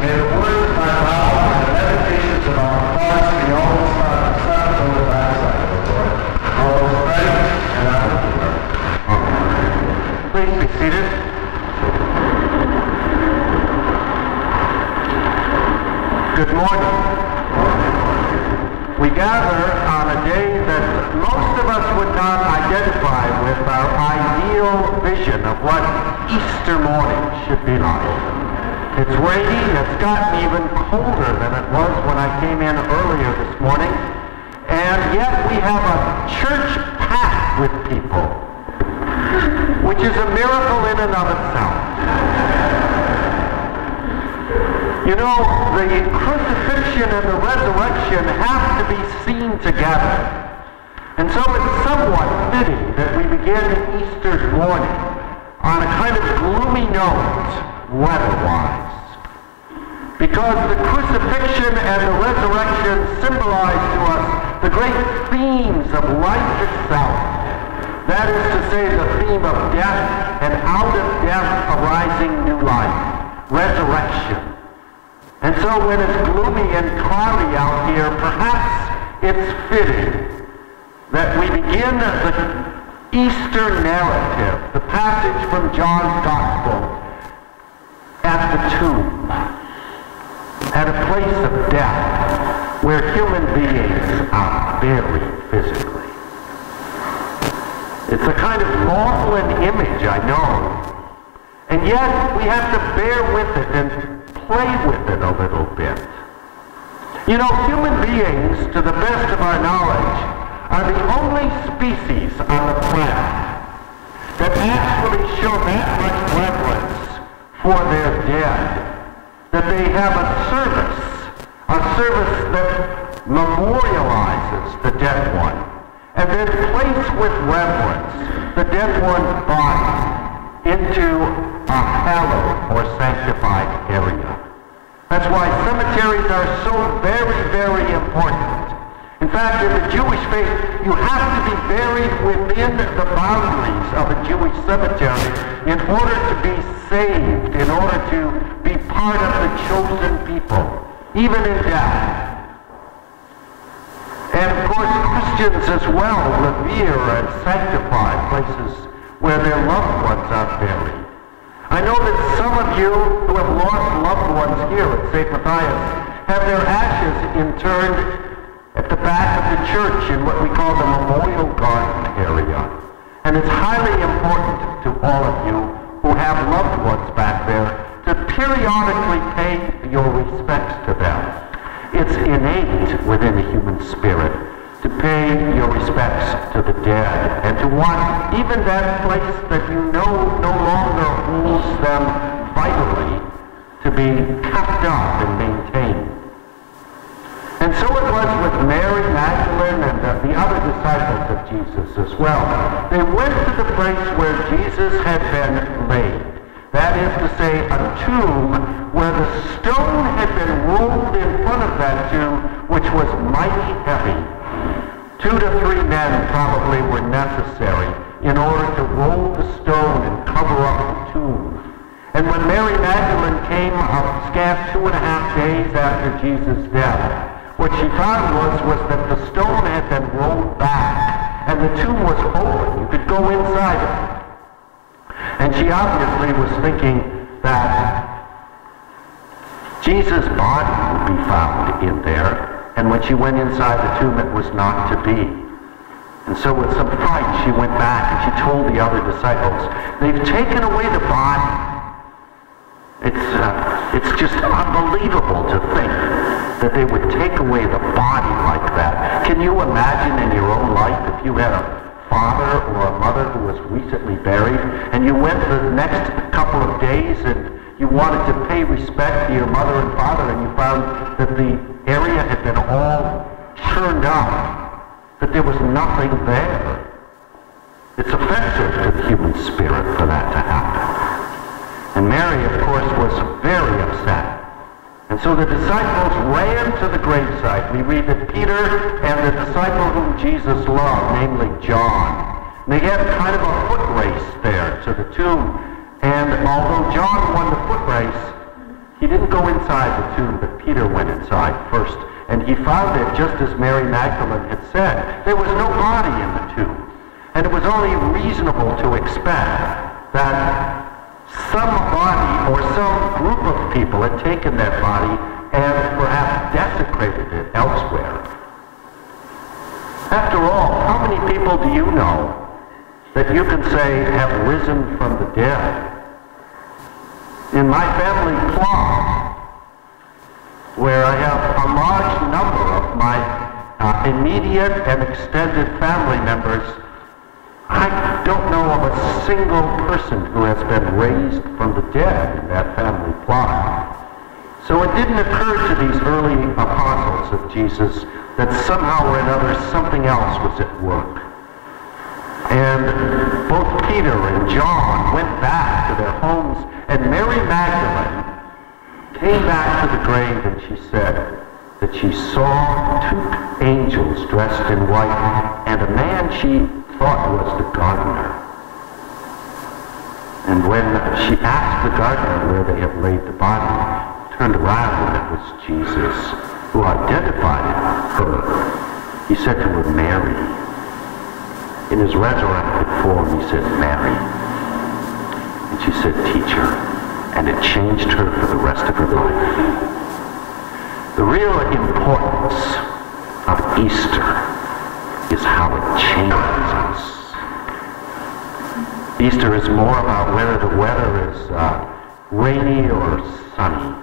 May the words of my mouth and the meditations of our hearts be always acceptable in thy sight, O Lord, our strength and our Redeemer. Amen. Please be seated. Good morning. We gather on a day that most of us would not identify with our ideal vision of what Easter morning should be like. It's rainy, it's gotten even colder than it was when I came in earlier this morning, and yet we have a church packed with people, which is a miracle in and of itself. You know, the crucifixion and the resurrection have to be seen together. And so it's somewhat fitting that we begin Easter's morning on a kind of gloomy note, weather-wise. Because the crucifixion and the resurrection symbolize to us the great themes of life itself. That is to say, the theme of death, and out of death arising new life, resurrection. And so when it's gloomy and cloudy out here, perhaps it's fitting that we begin the Easter narrative, the passage from John's Gospel, at the tomb, at a place of death where human beings are buried physically. It's a kind of maudlin image, I know, and yet we have to bear with it and play with it a little bit. You know, human beings, to the best of our knowledge, are the only species on the planet that actually show that much reverence for their dead, that they have a service that memorializes the dead one, and then place with reverence the dead one's body into a hallowed or sanctified area. That's why cemeteries are so very, very important. In fact, in the Jewish faith, you have to be buried within the boundaries of a Jewish cemetery in order to be saved, in order to be part of the chosen people, even in death. And of course, Christians as well revere and sanctify places where their loved ones are buried. I know that some of you who have lost loved ones here at St. Matthias have their ashes interred at the back of the church in what we call the Memorial Garden area. And it's highly important to all of you who have loved ones back there to periodically pay your respects to them. It's innate within the human spirit to pay your respects to the dead and to want even that place that you know no longer holds them vitally to be kept up and maintained. And so it was with Mary Magdalene and the other disciples of Jesus as well. They went to the place where Jesus had been laid. That is to say, a tomb where the stone had been rolled in front of that tomb, which was mighty heavy. 2 to 3 men probably were necessary in order to roll the stone and cover up the tomb. And when Mary Magdalene came a scant 2.5 days after Jesus' death, what she found was that the stone had been rolled back and the tomb was open. You could go inside it. And she obviously was thinking that Jesus' body would be found in there, and when she went inside the tomb, it was not to be. And so with some fright, she went back and she told the other disciples, "They've taken away the body." It's just unbelievable to think that they would take away the body like that. Can you imagine in your own life if you had a father or a mother who was recently buried, and you went the next couple of days and you wanted to pay respect to your mother and father, and you found that the area had been all churned up, that there was nothing there? It's offensive to the human spirit for that to happen. And Mary, of course, was very upset. And so the disciples ran to the gravesite. We read that Peter and the disciple whom Jesus loved, namely John, they had kind of a foot race there to the tomb. And although John won the foot race, he didn't go inside the tomb, but Peter went inside first. And he found it just as Mary Magdalene had said. There was no body in the tomb. And it was only reasonable to expect that somebody or some group of people had taken that body and perhaps desecrated it elsewhere. After all, how many people do you know that you can say have risen from the dead? In my family plot, where I have a large number of my immediate and extended family members, I don't know of a single person who has been raised from the dead in that family plot. So it didn't occur to these early apostles of Jesus that somehow or another something else was at work. And both Peter and John went back to their homes, and Mary Magdalene came back to the grave, and she said that she saw two angels dressed in white and a man she thought was the gardener. And when she asked the gardener where they had laid the body, turned around and it was Jesus who identified her. He said to her, Mary. In his resurrected form, he said, Mary. And she said, Teacher. And it changed her for the rest of her life. The real importance of Easter is how it changes us. Easter is more about whether the weather is rainy or sunny,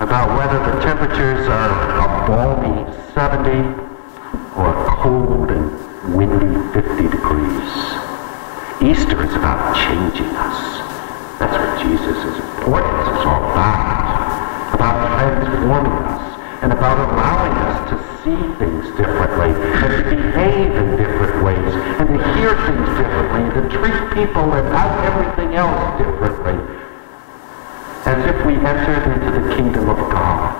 about whether the temperatures are a balmy 70 or a cold and windy 50 degrees. Easter is about changing us. That's what Jesus' importance is all about transforming us and about allowing us to see things differently and to behave in different ways and to hear things differently and to treat people and everything else differently, as if we entered into the kingdom of God.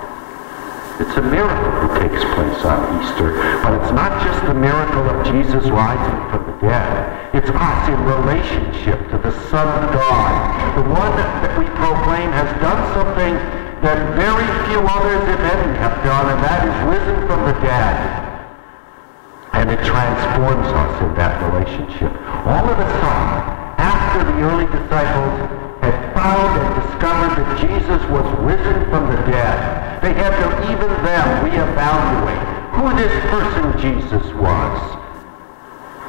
It's a miracle that takes place on Easter, but it's not just the miracle of Jesus rising from the dead. It's us in relationship to the Son of God, the one that we proclaim has done something that very few others, if any, have done, and that is risen from the dead. And it transforms us in that relationship. All of a sudden, after the early disciples had found and discovered that Jesus was risen from the dead, they had to even them reevaluate who this person Jesus was.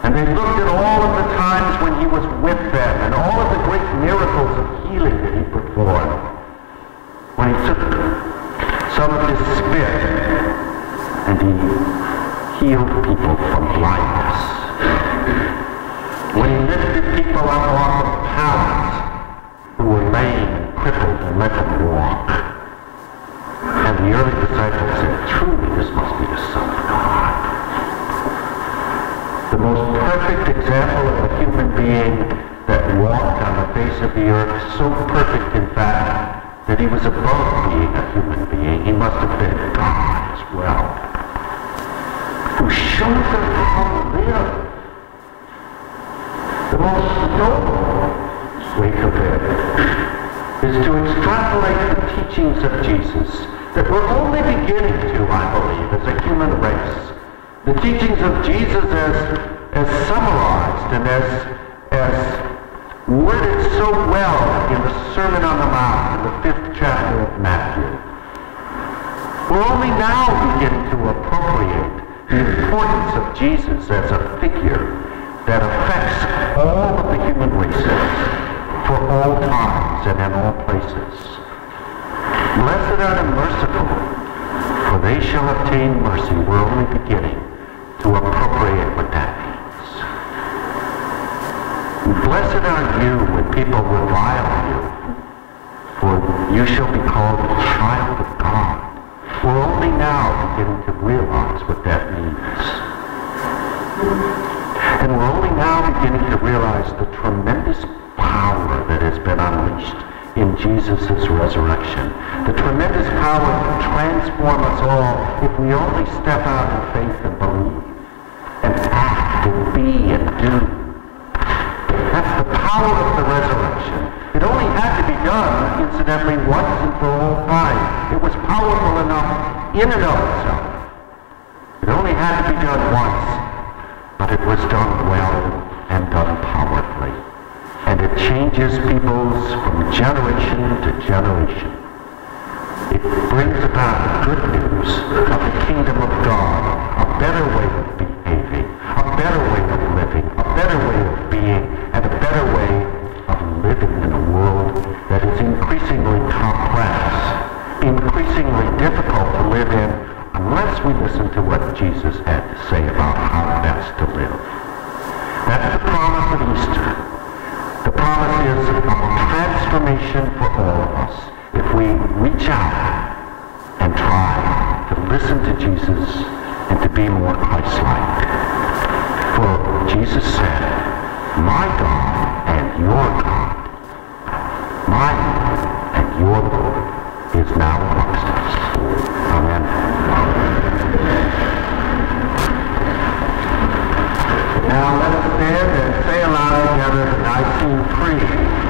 And they looked at all of the times when he was with them and all of the great miracles of healing that he performed. When he took some of his spit and he healed people from blindness. When he lifted people up off of pallets who were lame and crippled and let them walk. And the early disciples said, truly, this must be the Son of God. The most perfect example of a human being that walked on the face of the earth, so perfect, in fact, that he was above being a human being. He must have been God as well, who showed them how to live. The most noble way to live is to extrapolate the teachings of Jesus that we're only beginning to, I believe, as a human race. The teachings of Jesus as summarized and as worded so well in the Sermon on the Mount in the 5th chapter of Matthew. We're only now beginning to appropriate the importance of Jesus as a figure that affects all of the human races for all times and in all places. Blessed are the merciful, for they shall obtain mercy. We're only beginning to appropriate what that means. Blessed are you when people revile you, for you shall be called a child of God. We're only now beginning to realize what that means. And we're only now beginning to realize the tremendous power that has been unleashed in Jesus' resurrection. The tremendous power to transform us all if we only step out in faith and believe and act and be and do. That's the power of the resurrection. It only had to be done done, incidentally, once and for all time. It was powerful enough in and of itself. It only had to be done once, but it was done well and done powerfully. And it changes peoples from generation to generation. It brings about the good news of the kingdom of God, a better way of behaving, a better way of living, a better way of being, and a better way of living in a world that is increasingly complex, increasingly difficult to live in, unless we listen to what Jesus had to say about how best to live. That's the promise of Easter. The promise is of transformation for all of us if we reach out and try to listen to Jesus and to be more Christ-like. For Jesus said, my God and your God, my Lord and your Lord is now amongst us. Amen. Now let us stand and say aloud together, I sing free.